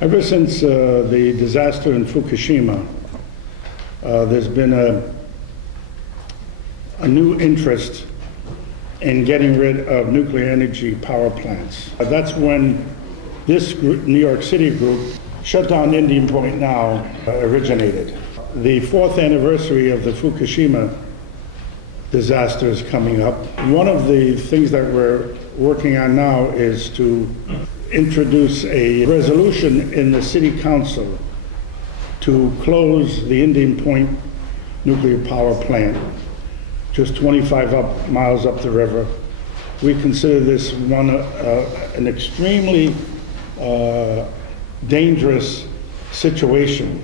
Ever since the disaster in Fukushima, there's been a new interest in getting rid of nuclear energy power plants. That's when this group, New York City group, shut down Indian Point Now, originated. The 4th anniversary of the Fukushima disaster is coming up. One of the things that we're working on now is to introduce a resolution in the City Council to close the Indian Point nuclear power plant, just 25 miles up the river. We consider this an extremely dangerous situation.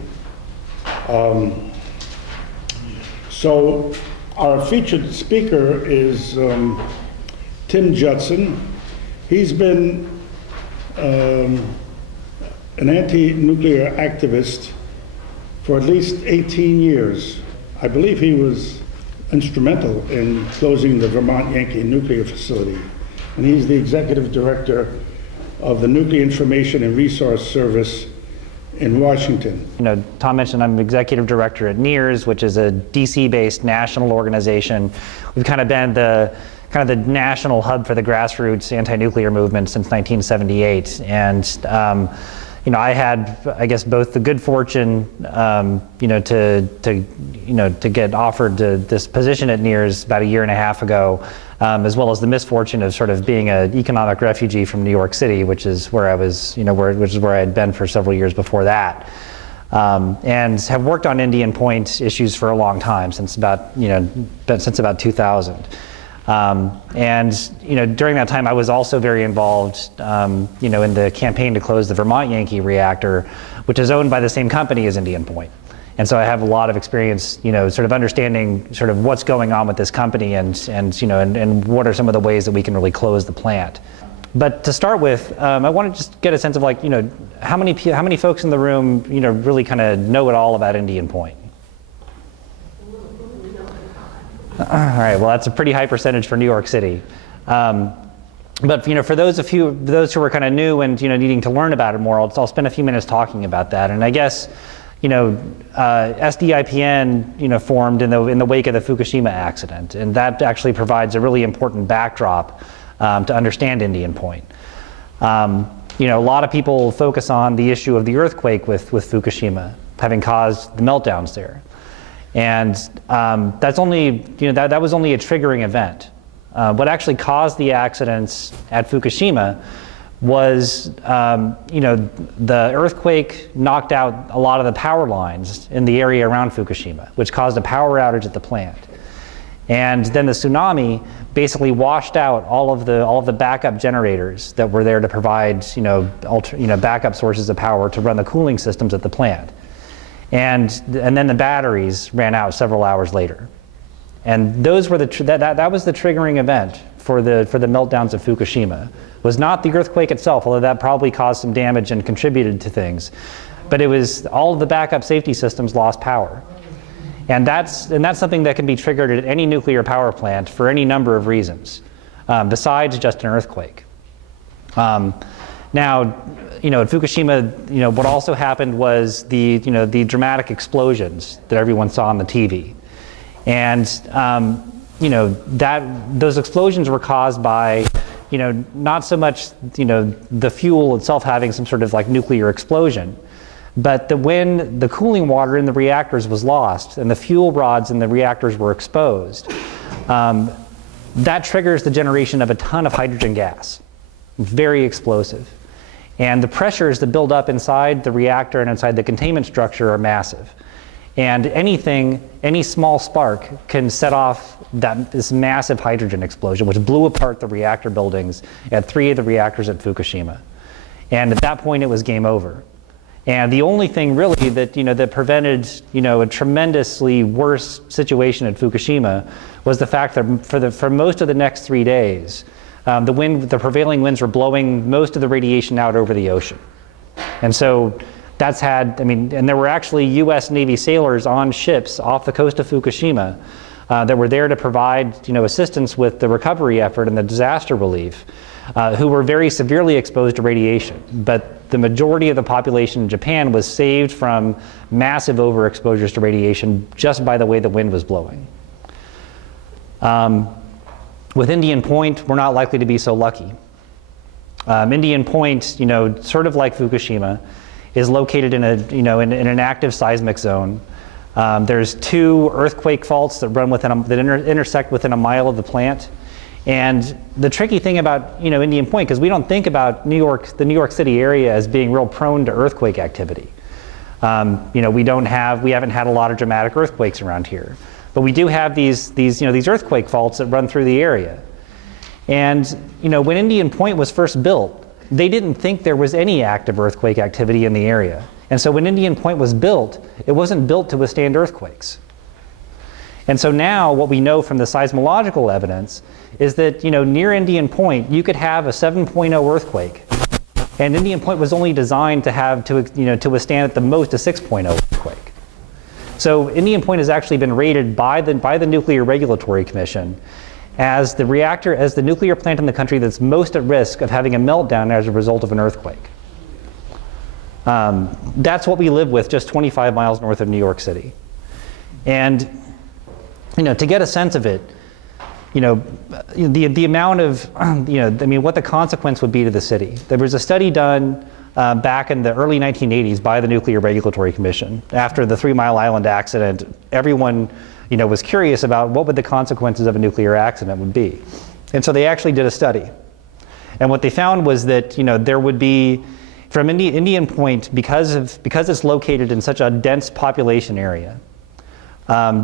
So our featured speaker is Tim Judson. He's been an anti-nuclear activist for at least 18 years. I believe he was instrumental in closing the Vermont Yankee nuclear facility. And he's the executive director of the Nuclear Information and Resource Service in Washington. You know, Tom mentioned I'm executive director at NEARS, which is a DC-based national organization. We've kind of been the national hub for the grassroots anti-nuclear movement since 1978. And you know, I had, I guess, both the good fortune, you know, to get offered this position at NEARS about 1.5 years ago, as well as the misfortune of sort of being an economic refugee from New York City, which is where I was, you know, which is where I had been for several years before that, and have worked on Indian Point issues for a long time, since about, you know, since about 2000. And you know, during that time, I was also very involved, you know, in the campaign to close the Vermont Yankee reactor, which is owned by the same company as Indian Point. And so I have a lot of experience, you know, sort of understanding sort of what's going on with this company, and you know, and what are some of the ways that we can really close the plant. But to start with, I want to just get a sense of, like, you know, how many folks in the room, you know, really kind of know it all about Indian Point. All right, well, that's a pretty high percentage for New York City. But you know, for those who are kind of new and, you know, needing to learn about it more, I'll spend a few minutes talking about that. And I guess, you know, SDIPN, you know, formed in the wake of the Fukushima accident, and that actually provides a really important backdrop to understand Indian Point. You know, a lot of people focus on the issue of the earthquake with Fukushima having caused the meltdowns there. And that's only, you know, that was only a triggering event. What actually caused the accidents at Fukushima was, you know, the earthquake knocked out a lot of the power lines in the area around Fukushima, which caused a power outage at the plant. And then the tsunami basically washed out all of the backup generators that were there to provide, you know, backup sources of power to run the cooling systems at the plant. And then the batteries ran out several hours later, and those were that was the triggering event for the meltdowns of Fukushima. Was not the earthquake itself, although that probably caused some damage and contributed to things, but it was all of the backup safety systems lost power, and that's something that can be triggered at any nuclear power plant for any number of reasons, besides just an earthquake. Now, you know, at Fukushima, you know, what also happened was the dramatic explosions that everyone saw on the TV. And, you know, those explosions were caused by, you know, not so much, you know, the fuel itself having some sort of like nuclear explosion, but when the cooling water in the reactors was lost and the fuel rods in the reactors were exposed, that triggers the generation of a ton of hydrogen gas. Very explosive. And the pressures that build up inside the reactor and inside the containment structure are massive. And any small spark can set off this massive hydrogen explosion, which blew apart the reactor buildings at 3 of the reactors at Fukushima. And at that point, it was game over. And the only thing really that, you know, that prevented, you know, a tremendously worse situation at Fukushima was the fact that for most of the next 3 days, the prevailing winds were blowing most of the radiation out over the ocean. And so that's had, I mean, and there were actually US Navy sailors on ships off the coast of Fukushima that were there to provide, you know, assistance with the recovery effort and the disaster relief. who were very severely exposed to radiation. But the majority of the population in Japan was saved from massive overexposures to radiation just by the way the wind was blowing. With Indian Point, we're not likely to be so lucky. Indian Point, sort of like Fukushima, is located in in an active seismic zone. There's 2 earthquake faults that run within that intersect within a mile of the plant. And the tricky thing about Indian Point, because we don't think about the New York City area as being real prone to earthquake activity. We haven't had a lot of dramatic earthquakes around here, but we do have these earthquake faults that run through the area. And when Indian Point was first built, they didn't think there was any active earthquake activity in the area. And so when Indian Point was built, it wasn't built to withstand earthquakes. And so now what we know from the seismological evidence is that near Indian Point, you could have a 7.0 earthquake. And Indian Point was only designed to withstand at the most a 6.0 earthquake. So Indian Point has actually been rated by the Nuclear Regulatory Commission as the nuclear plant in the country that's most at risk of having a meltdown as a result of an earthquake. That's what we live with just 25 miles north of New York City. And to get a sense of it, the amount of, what the consequence would be to the city. There was a study done back in the early 1980s by the Nuclear Regulatory Commission. After the 3 Mile Island accident, everyone was curious about what would the consequences of a nuclear accident would be. And so they actually did a study. And what they found was that there would be, from Indian Point, because it's located in such a dense population area,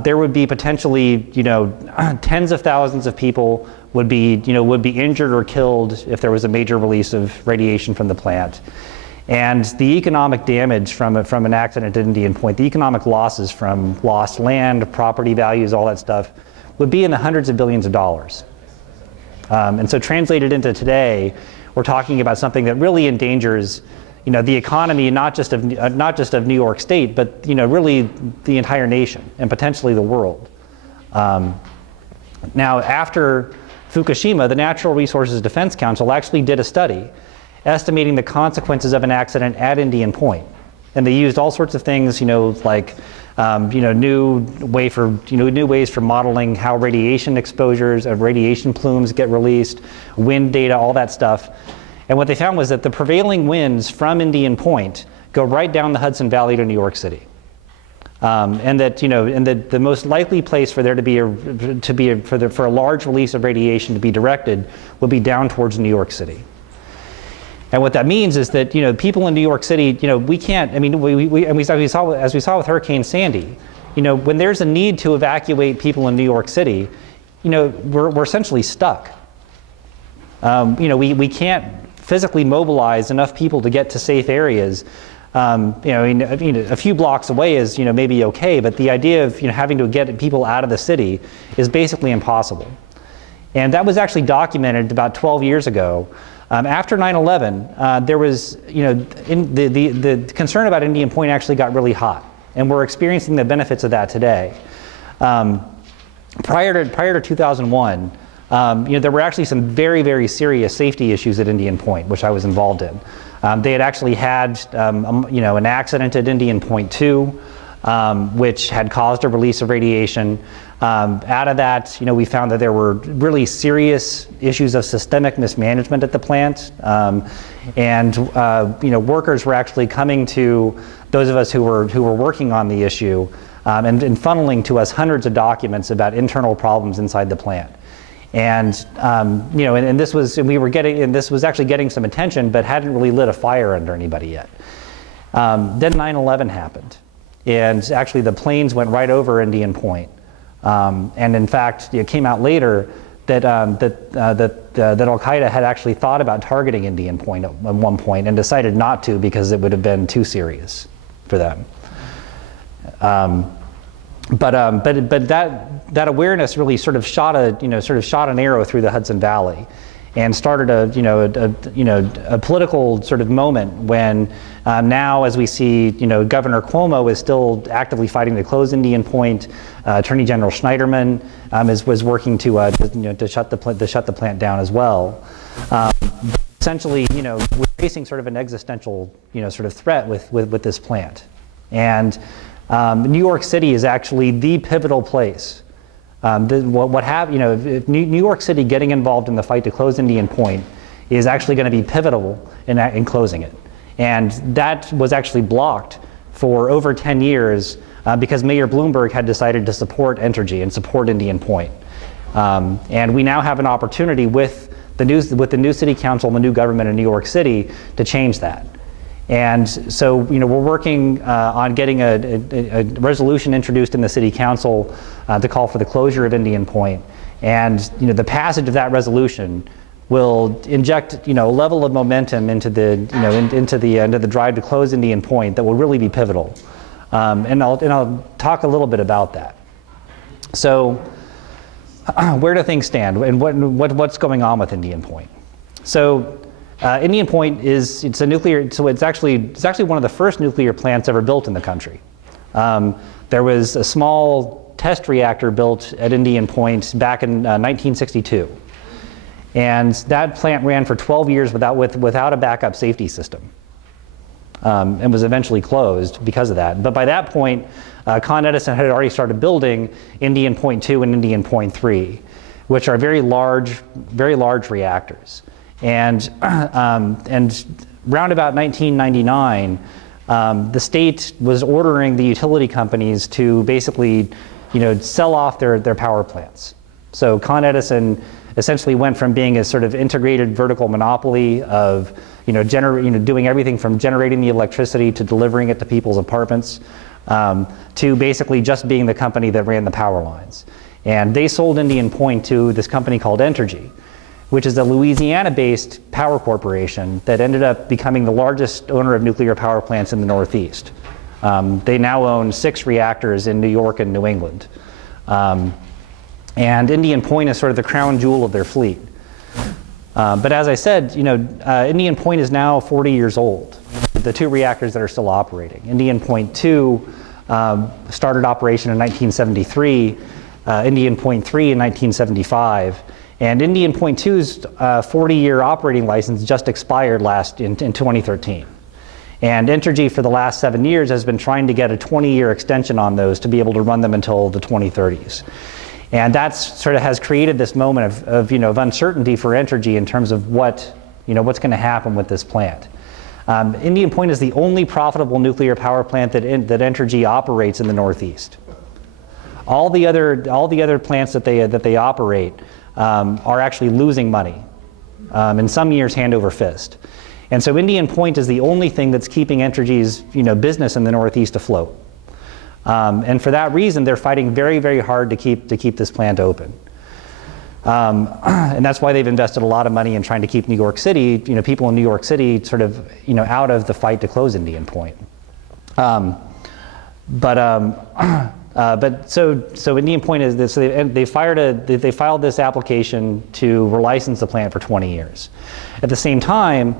there would be potentially, tens of thousands of people would be injured or killed if there was a major release of radiation from the plant. And the economic damage from an accident at Indian Point, the economic losses from lost land, property values, all that stuff, would be in the hundreds of billions of dollars. And so translated into today, we're talking about something that really endangers the economy, not just of New York State, but really the entire nation and potentially the world. Now, after Fukushima, the Natural Resources Defense Council actually did a study estimating the consequences of an accident at Indian Point, and they used all sorts of things, like new ways for modeling how radiation exposures and radiation plumes get released, wind data, all that stuff. And what they found was that the prevailing winds from Indian Point go right down the Hudson Valley to New York City, and that the most likely place for there to be for a large release of radiation to be directed would be down towards New York City. And what that means is that people in New York City, we can't. I mean, as we saw with Hurricane Sandy, when there's a need to evacuate people in New York City, we're essentially stuck. We can't physically mobilize enough people to get to safe areas. A few blocks away is maybe okay, but the idea of having to get people out of the city is basically impossible. And that was actually documented about 12 years ago. After 9/11, there was the concern about Indian Point actually got really hot, and we're experiencing the benefits of that today. Prior to 2001. There were actually some very, very serious safety issues at Indian Point, which I was involved in. They had actually had, an accident at Indian Point 2, which had caused a release of radiation. Out of that, we found that there were really serious issues of systemic mismanagement at the plant, workers were actually coming to those of us who were working on the issue, and funneling to us hundreds of documents about internal problems inside the plant. And this was actually getting some attention, but hadn't really lit a fire under anybody yet. Then 9/11 happened, and actually the planes went right over Indian Point. And in fact, it came out later that Al Qaeda had actually thought about targeting Indian Point at one point and decided not to because it would have been too serious for them. But that awareness really sort of shot an arrow through the Hudson Valley, and started a political sort of moment when now, as we see, Governor Cuomo is still actively fighting to close Indian Point. Attorney General Schneiderman was working to shut the plant down as well. essentially, we're facing sort of an existential, sort of threat with this plant. And New York City is actually the pivotal place. If New York City getting involved in the fight to close Indian Point is actually going to be pivotal in closing it. And that was actually blocked for over 10 years because Mayor Bloomberg had decided to support Entergy and support Indian Point. And we now have an opportunity with the new city council and the new government in New York City to change that. And so, we're working on getting a resolution introduced in the city council to call for the closure of Indian Point. And, the passage of that resolution will inject, a level of momentum into the, into the drive to close Indian Point that will really be pivotal. And I'll talk a little bit about that. So, where do things stand, and what's going on with Indian Point? So, Indian Point it's actually one of the first nuclear plants ever built in the country. There was a small test reactor built at Indian Point back in 1962. And that plant ran for 12 years without a backup safety system, and was eventually closed because of that. But by that point, Con Edison had already started building Indian Point 2 and Indian Point 3, which are very large reactors. And round about 1999, the state was ordering the utility companies to basically, sell off their power plants. So Con Edison essentially went from being a sort of integrated vertical monopoly of, doing everything from generating the electricity to delivering it to people's apartments, to basically just being the company that ran the power lines. And they sold Indian Point to this company called Entergy, which is a Louisiana-based power corporation that ended up becoming the largest owner of nuclear power plants in the Northeast. They now own 6 reactors in New York and New England. And Indian Point is sort of the crown jewel of their fleet. But as I said, Indian Point is now 40 years old, the 2 reactors that are still operating. Indian Point 2 started operation in 1973, Indian Point 3 in 1975, and Indian Point 2's 40-year operating license just expired in 2013. And Entergy for the last 7 years has been trying to get a 20-year extension on those to be able to run them until the 2030s. And that sort of has created this moment of uncertainty for Entergy in terms of what's going to happen with this plant. Indian Point is the only profitable nuclear power plant that Entergy operates in the Northeast. All the other plants that they operate are actually losing money, in some years hand over fist. And so Indian Point is the only thing that's keeping Entergy's business in the Northeast afloat. And for that reason, they're fighting very, very hard to keep this plant open. And that's why they've invested a lot of money in trying to keep New York City, people in New York City sort of, out of the fight to close Indian Point. So Indian Point is this. So they filed this application to relicense the plant for 20 years. At the same time,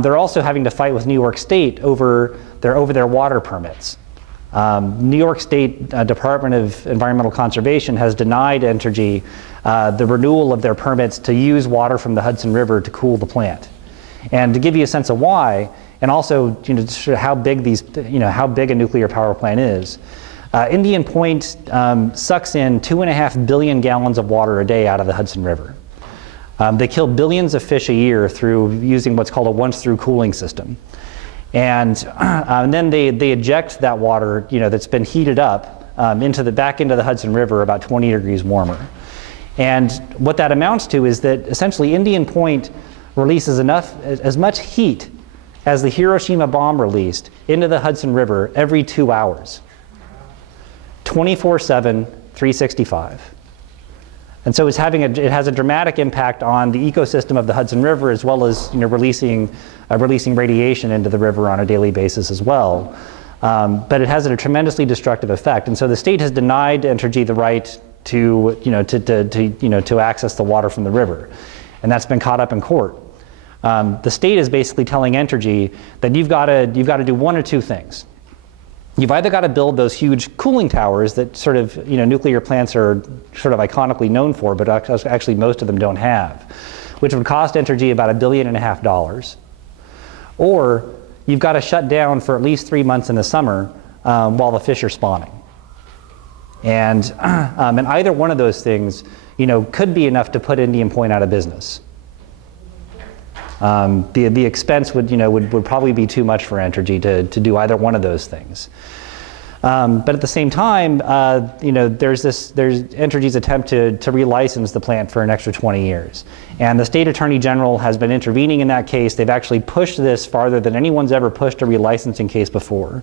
they're also having to fight with New York State over their water permits. New York State Department of Environmental Conservation has denied Entergy the renewal of their permits to use water from the Hudson River to cool the plant. And to give you a sense of why, and also how big how big a nuclear power plant is, Indian Point sucks in 2.5 billion gallons of water a day out of the Hudson River. They kill billions of fish a year through using what's called a once-through cooling system. And then they eject that water, that's been heated up back into the Hudson River about 20 degrees warmer. And what that amounts to is that essentially Indian Point releases as much heat as the Hiroshima bomb released into the Hudson River every 2 hours, 24/7, 365. And so it has a dramatic impact on the ecosystem of the Hudson River, as well as releasing radiation into the river on a daily basis as well. But it has a tremendously destructive effect. And so the state has denied Entergy the right to access the water from the river, and that's been caught up in court. The state is basically telling Entergy that you've got to do one or two things. You've either got to build those huge cooling towers that sort of nuclear plants are sort of iconically known for, but actually most of them don't have, which would cost Entergy about $1.5 billion. Or you've got to shut down for at least 3 months in the summer while the fish are spawning. And either one of those things, could be enough to put Indian Point out of business. The expense would probably be too much for Entergy to do either one of those things. But at the same time, there's Entergy's attempt to relicense the plant for an extra 20 years. And the state attorney general has been intervening in that case. They've actually pushed this farther than anyone's ever pushed a relicensing case before.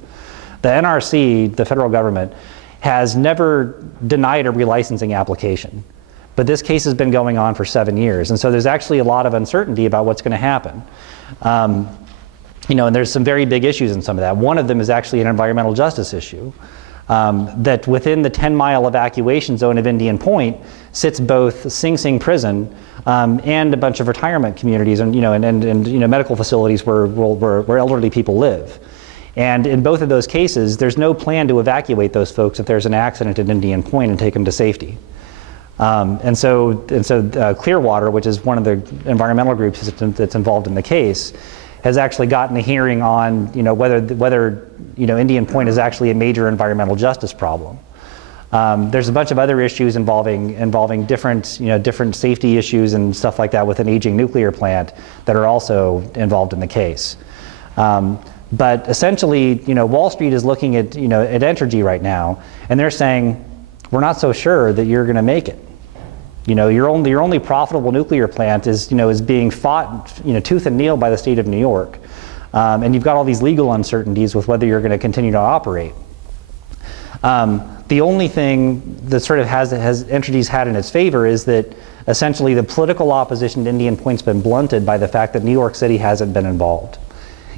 The NRC, the federal government, has never denied a relicensing application. But this case has been going on for 7 years. And so there's actually a lot of uncertainty about what's going to happen. And there's some very big issues in some of that. One of them is actually an environmental justice issue. That within the 10-mile evacuation zone of Indian Point sits both Sing Sing Prison and a bunch of retirement communities and medical facilities where elderly people live. And in both of those cases, there's no plan to evacuate those folks if there's an accident at Indian Point and take them to safety. And so Clearwater, which is one of the environmental groups that's involved in the case, has actually gotten a hearing on whether Indian Point is actually a major environmental justice problem. There's a bunch of other issues involving different safety issues and stuff like that with an aging nuclear plant that are also involved in the case. But essentially, Wall Street is looking at at Entergy right now, and they're saying, we're not so sure that you're going to make it. Your only profitable nuclear plant is being fought tooth and nail by the state of New York, and you've got all these legal uncertainties with whether you're going to continue to operate. The only thing that sort of has Entergy's had in its favor is that essentially the political opposition to Indian Point's been blunted by the fact that New York City hasn't been involved.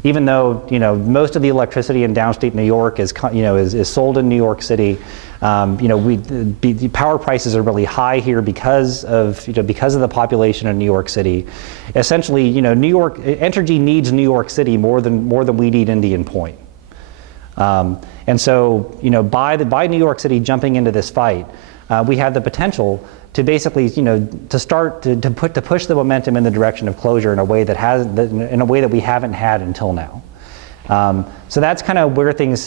Even though most of the electricity in downstate New York is sold in New York City, the power prices are really high here because of the population in New York City. Essentially, Entergy needs New York City more than we need Indian Point. And so, by New York City jumping into this fight, we have the potential to basically, to push the momentum in the direction of closure in a way that we haven't had until now. So that's kind of where things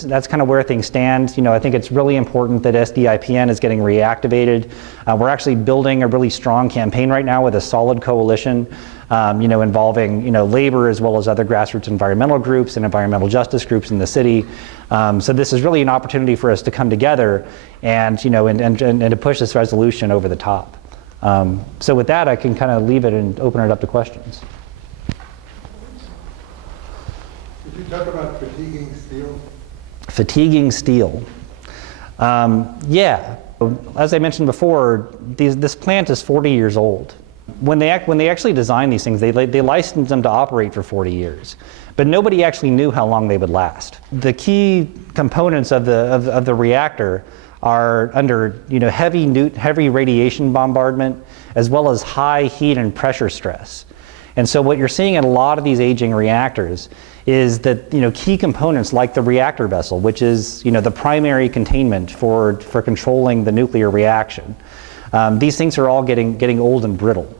stand. I think it's really important that SDIPN is getting reactivated. We're actually building a really strong campaign right now with a solid coalition, involving labor as well as other grassroots environmental groups and environmental justice groups in the city. So this is really an opportunity for us to come together and to push this resolution over the top. So with that, I can kind of leave it and open it up to questions. Could you talk about fatiguing steel? Fatiguing steel. Yeah. As I mentioned before, this plant is 40 years old. When they actually designed these things, they licensed them to operate for 40 years. But nobody actually knew how long they would last. The key components of the reactor are under heavy radiation bombardment as well as high heat and pressure stress. And so what you're seeing in a lot of these aging reactors is that key components like the reactor vessel, which is the primary containment for controlling the nuclear reaction, these things are all getting old and brittle.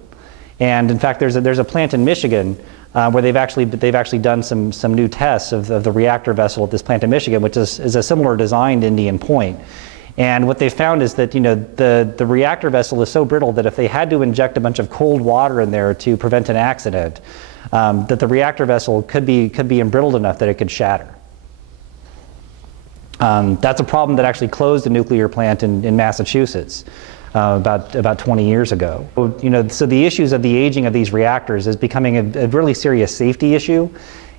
And in fact, there's a plant in Michigan where they've actually done some new tests of the reactor vessel at this plant in Michigan, which is a similar design to Indian Point. And what they found is that the reactor vessel is so brittle that if they had to inject a bunch of cold water in there to prevent an accident, that the reactor vessel could be embrittled enough that it could shatter. That's a problem that actually closed a nuclear plant in Massachusetts about 20 years ago. So the issues of the aging of these reactors is becoming a really serious safety issue,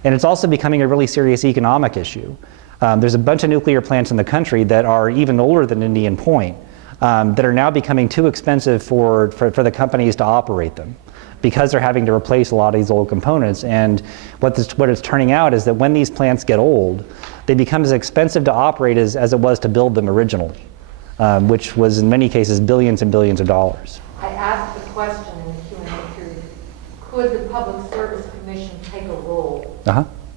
and it's also becoming a really serious economic issue. There's a bunch of nuclear plants in the country that are even older than Indian Point that are now becoming too expensive for the companies to operate them because they're having to replace a lot of these old components. And what it's turning out is that when these plants get old, they become as expensive to operate as it was to build them originally, which was in many cases billions and billions of dollars. I asked the question in the Q&A period, could the Public Service Commission take a role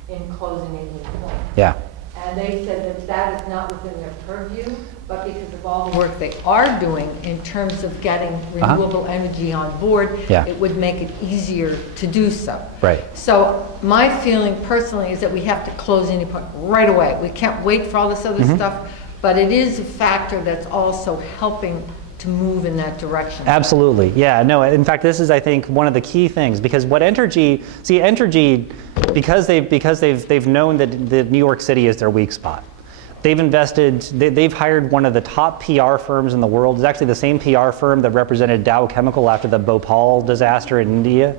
in closing Indian Point? Yeah. And And they said that that is not within their purview, but because of all the work they are doing in terms of getting renewable energy on board, it would make it easier to do so. Right. So my feeling personally is that we have to close Indian Point right away. We can't wait for all this other stuff, but it is a factor that's also helping to move in that direction. Absolutely, yeah, no, in fact, this is, I think, one of the key things, because what Entergy, see, Entergy, because they've known that the New York City is their weak spot, they've invested, they've hired one of the top PR firms in the world. It's actually the same PR firm that represented Dow Chemical after the Bhopal disaster in India.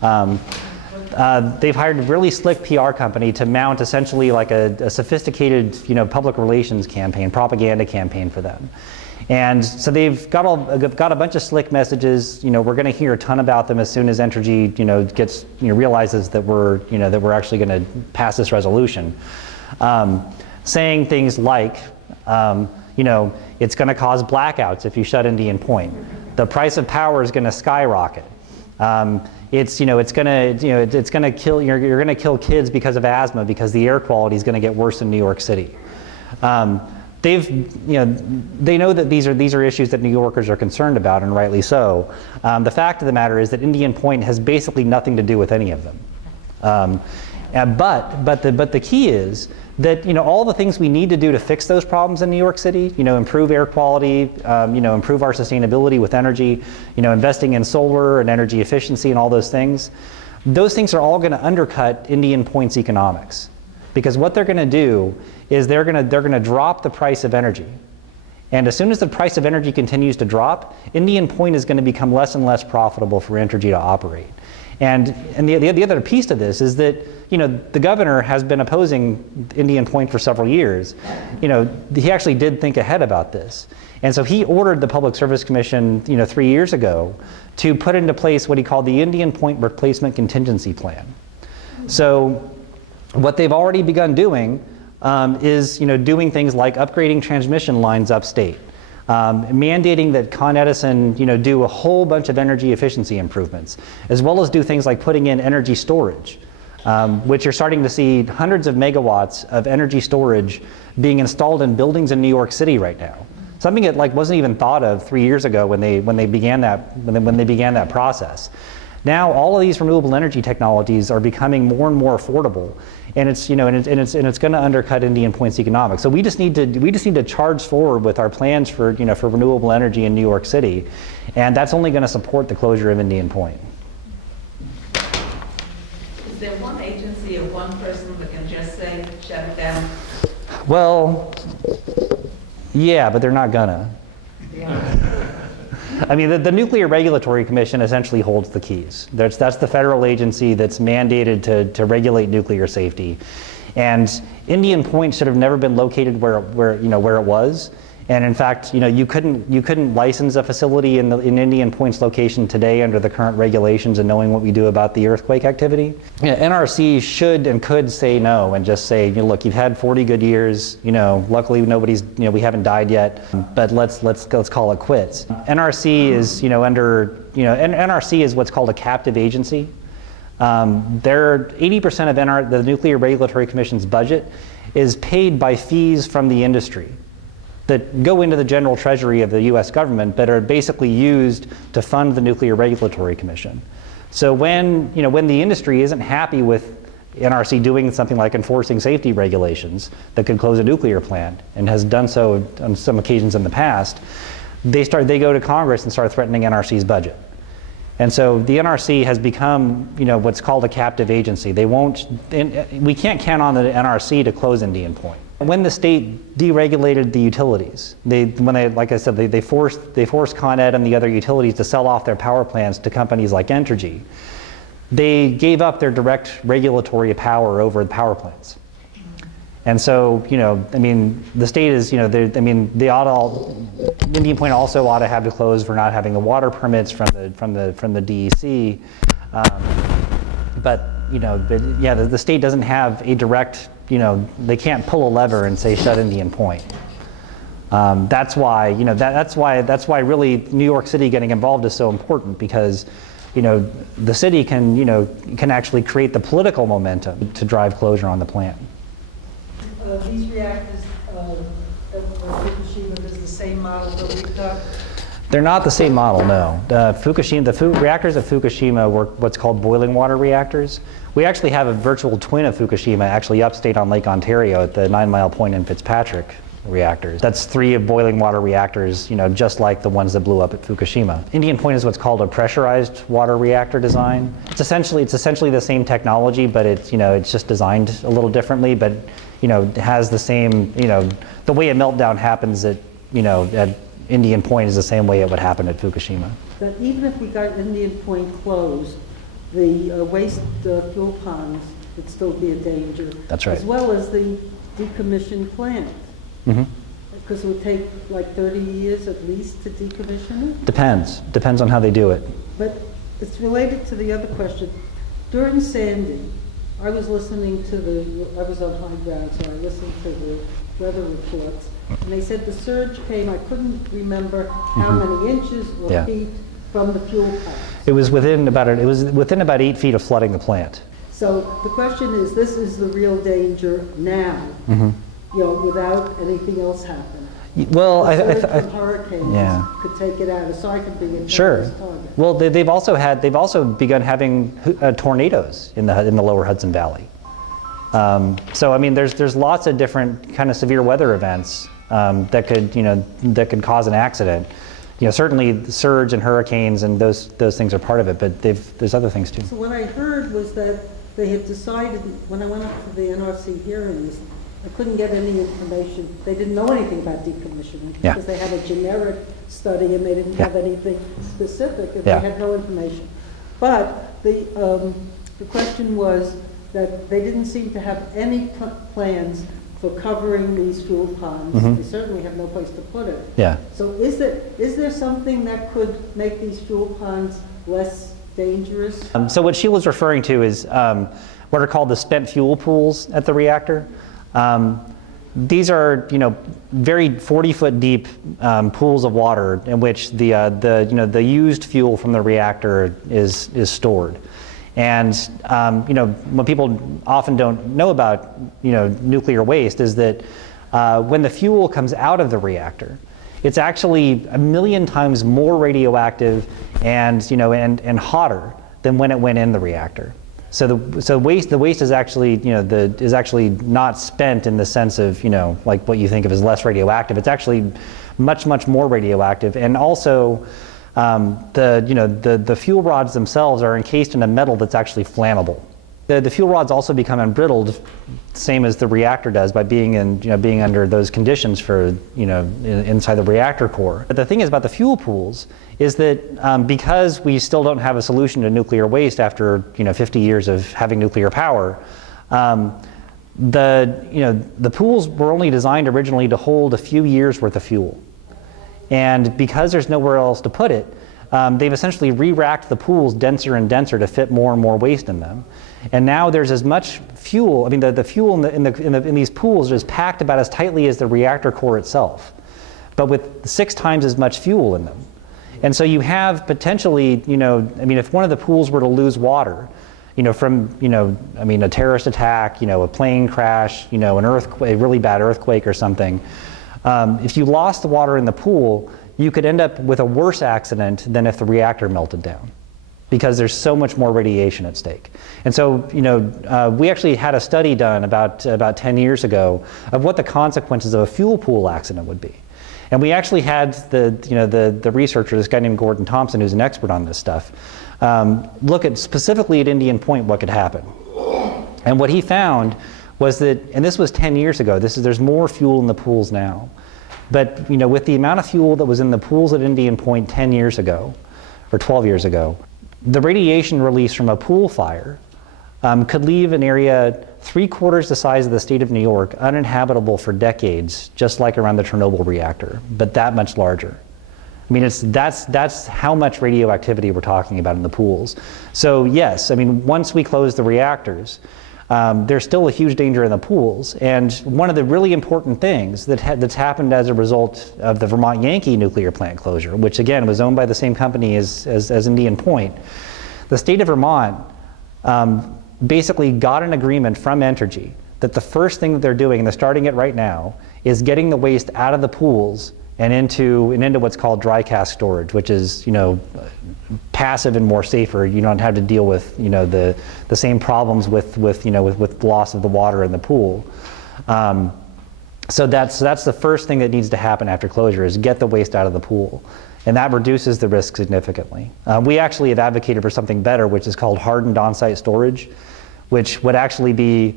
They've hired a really slick PR company to mount essentially like a sophisticated, public relations campaign, propaganda campaign for them. And so they've got a bunch of slick messages. We're going to hear a ton about them as soon as Entergy, gets realizes that we're actually going to pass this resolution, saying things like, it's going to cause blackouts if you shut Indian Point. The price of power is going to skyrocket. It's going to kill. You're going to kill kids because of asthma because the air quality is going to get worse in New York City. They know that these are issues that New Yorkers are concerned about, and rightly so. The fact of the matter is that Indian Point has basically nothing to do with any of them. But the key is that all the things we need to do to fix those problems in New York City, improve air quality, improve our sustainability with energy, investing in solar and energy efficiency and all those things are all going to undercut Indian Point's economics. Because what they're going to do is they're going to drop the price of energy. And as soon as the price of energy continues to drop, Indian Point is going to become less and less profitable for Entergy to operate. And the other piece to this is that the governor has been opposing Indian Point for several years. He actually did think ahead about this. And so he ordered the Public Service Commission 3 years ago to put into place what he called the Indian Point Replacement Contingency Plan. So what they've already begun doing is doing things like upgrading transmission lines upstate, mandating that Con Edison do a whole bunch of energy efficiency improvements, as well as do things like putting in energy storage, which you're starting to see hundreds of megawatts of energy storage being installed in buildings in New York City right now. Something that wasn't even thought of 3 years ago when they began that process. Now all of these renewable energy technologies are becoming more and more affordable, and it's going to undercut Indian Point's economics. So we just need to charge forward with our plans for for renewable energy in New York City, and that's only going to support the closure of Indian Point. Is there one agency or one person that can just say shut it down? Well, yeah, but they're not gonna. I mean, the Nuclear Regulatory Commission essentially holds the keys. That's the federal agency that's mandated to regulate nuclear safety. And Indian Point should have never been located where it was. And in fact, you couldn't license a facility in Indian Point's location today under the current regulations and knowing what we do about the earthquake activity. NRC should and could say no and just say, look, you've had 40 good years. Luckily nobody's, we haven't died yet, but let's call it quits. NRC is NRC is what's called a captive agency. They're 80% of the Nuclear Regulatory Commission's budget is paid by fees from the industry that go into the general treasury of the US government, but are basically used to fund the Nuclear Regulatory Commission. So when the industry isn't happy with NRC doing something like enforcing safety regulations that could close a nuclear plant, and has done so on some occasions in the past, they go to Congress and start threatening NRC's budget. And so the NRC has become, what's called a captive agency. We can't count on the NRC to close Indian Point. When the state deregulated the utilities, like I said, they forced Con Ed and the other utilities to sell off their power plants to companies like Entergy. They gave up their direct regulatory power over the power plants. And so, the state is, Indian Point also ought to have to close for not having the water permits from the DEC. The state doesn't have a direct, they can't pull a lever and say shut Indian Point. That's why, that's why really New York City getting involved is so important, because, the city can actually create the political momentum to drive closure on the plant. these reactors that were Fukushima is the same model that we took? They're not the same model, no. The reactors at Fukushima were what's called boiling water reactors. We actually have a virtual twin of Fukushima actually upstate on Lake Ontario at the 9 Mile Point and Fitzpatrick reactors. That's 3 of boiling water reactors, just like the ones that blew up at Fukushima. Indian Point is what's called a pressurized water reactor design. It's essentially the same technology, but it's just designed a little differently, but it has the same, the way a meltdown happens at Indian Point is the same way it would happen at Fukushima. But even if we got Indian Point closed, the waste fuel ponds would still be a danger. That's right. As well as the decommissioned plant. Mm-hmm. Because it would take like 30 years at least to decommission it? Depends on how they do it. But it's related to the other question. During Sandy, I was listening to I was on high ground, so I listened to the weather reports, and they said the surge came, I couldn't remember how many inches or feet from the fuel pipes. It was within about 8 feet of flooding the plant. So the question is, this is the real danger now, without anything else happening. Well, hurricanes could take it out, aside from being a terrorist target. Well, they've also begun having tornadoes in the lower Hudson Valley. So I mean, there's lots of different kind of severe weather events that could cause an accident. Certainly the surge and hurricanes and those things are part of it, but there's other things too. So what I heard was that they had decided, when I went up to the NRC hearings, I couldn't get any information. They didn't know anything about decommissioning because they had a generic study and they didn't have anything specific and they had no information. But the question was that they didn't seem to have any plans for covering these fuel ponds. They certainly have no place to put it. Yeah. So is there something that could make these fuel ponds less dangerous? So what she was referring to is what are called the spent fuel pools at the reactor. These are, very 40-foot deep pools of water in which the used fuel from the reactor is stored. And what people often don't know about nuclear waste is that when the fuel comes out of the reactor, it's actually 1,000,000 times more radioactive and hotter than when it went in the reactor. So the waste is actually is actually not spent in the sense of like what you think of as less radioactive. It's actually much more radioactive, and also the fuel rods themselves are encased in a metal that's actually flammable. The fuel rods also become embrittled, same as the reactor does, by being under those conditions for inside the reactor core. But the thing is about the fuel pools is that because we still don't have a solution to nuclear waste after 50 years of having nuclear power, the pools were only designed originally to hold a few years worth of fuel. And because there's nowhere else to put it, they've essentially re-racked the pools denser and denser to fit more and more waste in them. And now there's as much fuel. I mean, the fuel in these pools is packed about as tightly as the reactor core itself, but with 6 times as much fuel in them. And so you have potentially, I mean, if one of the pools were to lose water, from I mean, a terrorist attack, a plane crash, an earthquake, a really bad earthquake or something. If you lost the water in the pool, you could end up with a worse accident than if the reactor melted down, because there's so much more radiation at stake. And so, we actually had a study done about 10 years ago of what the consequences of a fuel pool accident would be. And we actually had the researcher, this guy named Gordon Thompson, who's an expert on this stuff, look at specifically at Indian Point what could happen. And what he found was that, and this was 10 years ago, there's more fuel in the pools now. But with the amount of fuel that was in the pools at Indian Point 10 years ago, or 12 years ago, the radiation release from a pool fire could leave an area 3/4 the size of the state of New York uninhabitable for decades, just like around the Chernobyl reactor, but that much larger. I mean, that's how much radioactivity we're talking about in the pools. So yes, I mean, once we close the reactors, there's still a huge danger in the pools. And one of the really important things that's happened as a result of the Vermont Yankee nuclear plant closure, which again was owned by the same company as Indian Point, the state of Vermont basically got an agreement from Entergy that the first thing that they're doing, and they're starting it right now, is getting the waste out of the pools and into what's called dry cask storage, which is, passive and more safer. You don't have to deal with, the same problems with loss of the water in the pool. So that's the first thing that needs to happen after closure, is get the waste out of the pool. And that reduces the risk significantly. We actually have advocated for something better, which is called hardened on-site storage, which would actually be,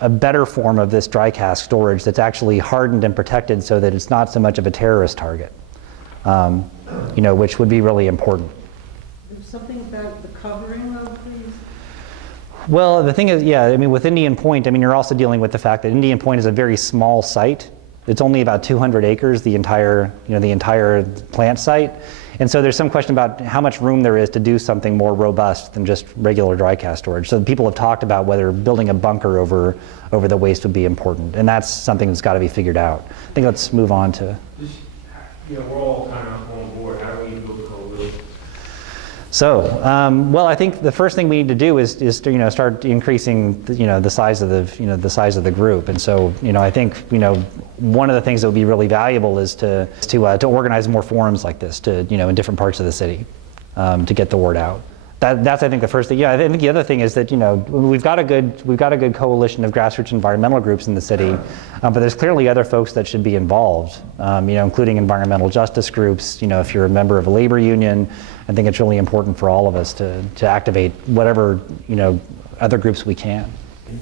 a better form of this dry cask storage that's actually hardened and protected so that it's not so much of a terrorist target, which would be really important. There's something about the covering of these? Well, the thing is, with Indian Point, you're also dealing with the fact that Indian Point is a very small site. It's only about 200 acres, the entire plant site. And so there's some question about how much room there is to do something more robust than just regular dry cask storage. So people have talked about whether building a bunker over the waste would be important. And that's something that's got to be figured out. I think let's move on to... We're all kind of on board. How do we build a coalition? So, I think the first thing we need to do is to, start increasing, the size of the group. And so, I think, one of the things that would be really valuable is to organize more forums like this, in different parts of the city, to get the word out. That's I think the first thing. Yeah, I think the other thing is that we've got a good coalition of grassroots environmental groups in the city, but there's clearly other folks that should be involved, including environmental justice groups. If you're a member of a labor union, I think it's really important for all of us to activate whatever other groups we can.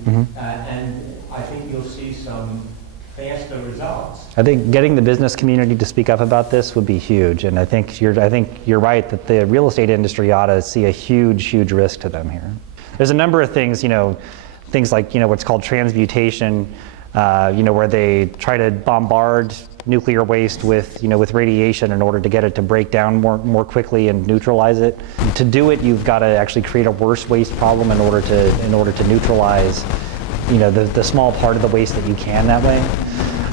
Mm-hmm. And I think you'll see some faster results. I think getting the business community to speak up about this would be huge, and I think you're right that the real estate industry ought to see a huge risk to them here. There's a number of things, things like what's called transmutation, where they try to bombard nuclear waste with radiation in order to get it to break down more quickly and neutralize it. To do it, you've got to actually create a worse waste problem in order to neutralize the small part of the waste that you can that way.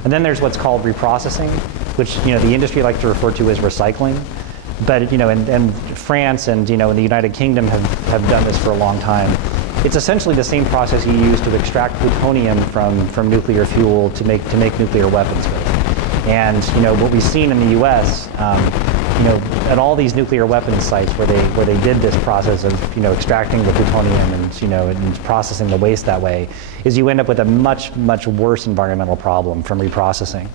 And then there's what's called reprocessing, which the industry likes to refer to as recycling. But and France and in the United Kingdom have done this for a long time. It's essentially the same process you use to extract plutonium from nuclear fuel to make nuclear weapons with. And what we've seen in the U.S. At all these nuclear weapons sites where they did this process of extracting the plutonium and processing the waste that way, is you end up with a much worse environmental problem from reprocessing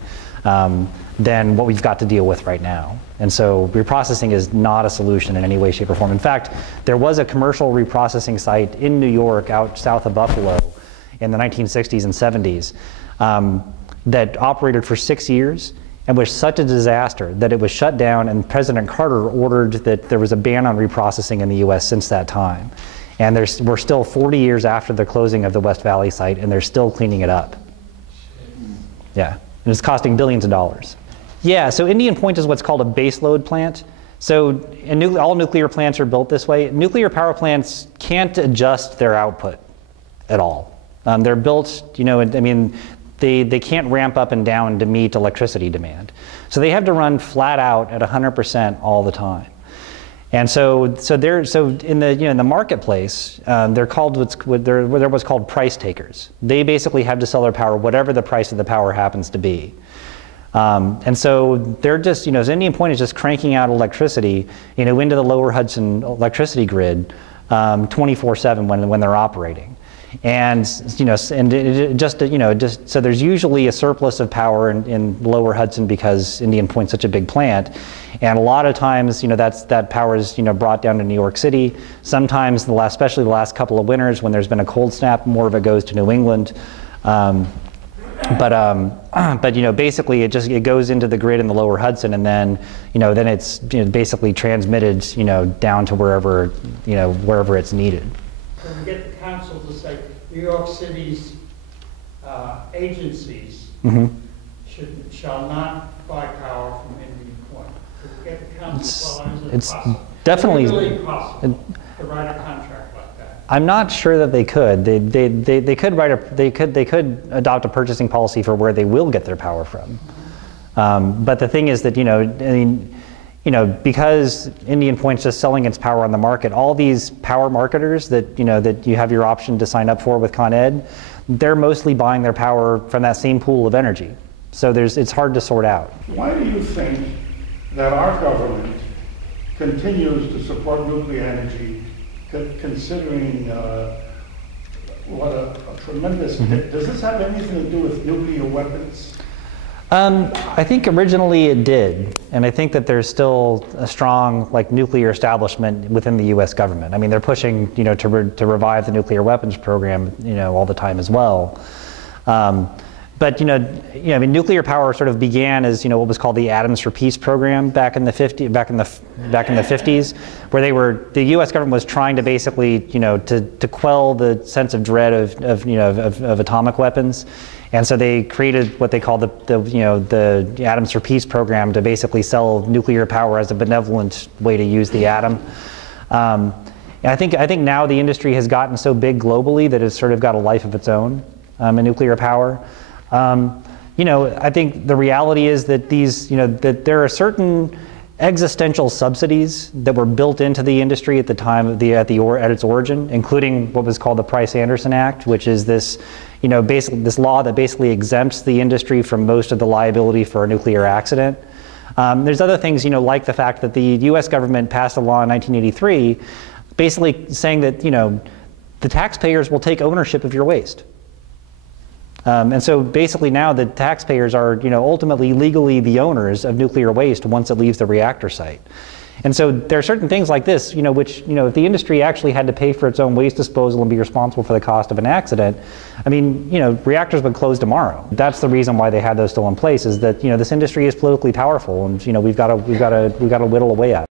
than what we've got to deal with right now. And so reprocessing is not a solution in any way, shape, or form. In fact, there was a commercial reprocessing site in New York out south of Buffalo in the 1960s and 70s that operated for 6 years and was such a disaster that it was shut down, and President Carter ordered that there was a ban on reprocessing in the US since that time. And we're still 40 years after the closing of the West Valley site, and they're still cleaning it up. Yeah, and it's costing billions of dollars. Yeah, so Indian Point is what's called a baseload plant. So all nuclear plants are built this way. Nuclear power plants can't adjust their output at all. They're built, they can't ramp up and down to meet electricity demand. So they have to run flat out at 100% all the time. And so in the marketplace, they're what's called price takers. They basically have to sell their power whatever the price of the power happens to be. And so they're just, Indian Point is just cranking out electricity, into the lower Hudson electricity grid 24/7 when they're operating. And so there's usually a surplus of power in lower Hudson because Indian Point's such a big plant, and a lot of times that power is brought down to New York City. Sometimes especially the last couple of winters when there's been a cold snap, more of it goes to New England. But basically it goes into the grid in the lower Hudson, and then it's basically transmitted down to wherever it's needed. So we get the council to say New York City's agencies shall not buy power from Indian Point. So we get the council it's definitely really possible to write a contract like that. I'm not sure that they could. They could adopt a purchasing policy for where they will get their power from. But the thing is that because Indian Point's just selling its power on the market, all these power marketers that you have your option to sign up for with Con Ed, they're mostly buying their power from that same pool of energy. So it's hard to sort out. Why do you think that our government continues to support nuclear energy, considering what a tremendous, does this have anything to do with nuclear weapons? I think originally it did, and I think that there's still a strong nuclear establishment within the U.S. government. I mean, they're pushing to revive the nuclear weapons program all the time as well. But I mean, nuclear power sort of began as what was called the Atoms for Peace program back in the 50s, where the U.S. government was trying to basically to quell the sense of dread of atomic weapons, and so they created what they called the Atoms for Peace program to basically sell nuclear power as a benevolent way to use the atom. And I think now the industry has gotten so big globally that it's sort of got a life of its own in nuclear power. I think the reality is that that there are certain existential subsidies that were built into the industry at the time of at its origin, including what was called the Price-Anderson Act, which is this, basically this law that basically exempts the industry from most of the liability for a nuclear accident. There's other things, like the fact that the U.S. government passed a law in 1983, basically saying that the taxpayers will take ownership of your waste. And so basically now the taxpayers are, ultimately legally the owners of nuclear waste once it leaves the reactor site. And so there are certain things like this, which, if the industry actually had to pay for its own waste disposal and be responsible for the cost of an accident, I mean, reactors would close tomorrow. That's the reason why they had those still in place, is that, this industry is politically powerful, and, we've got to whittle away at it.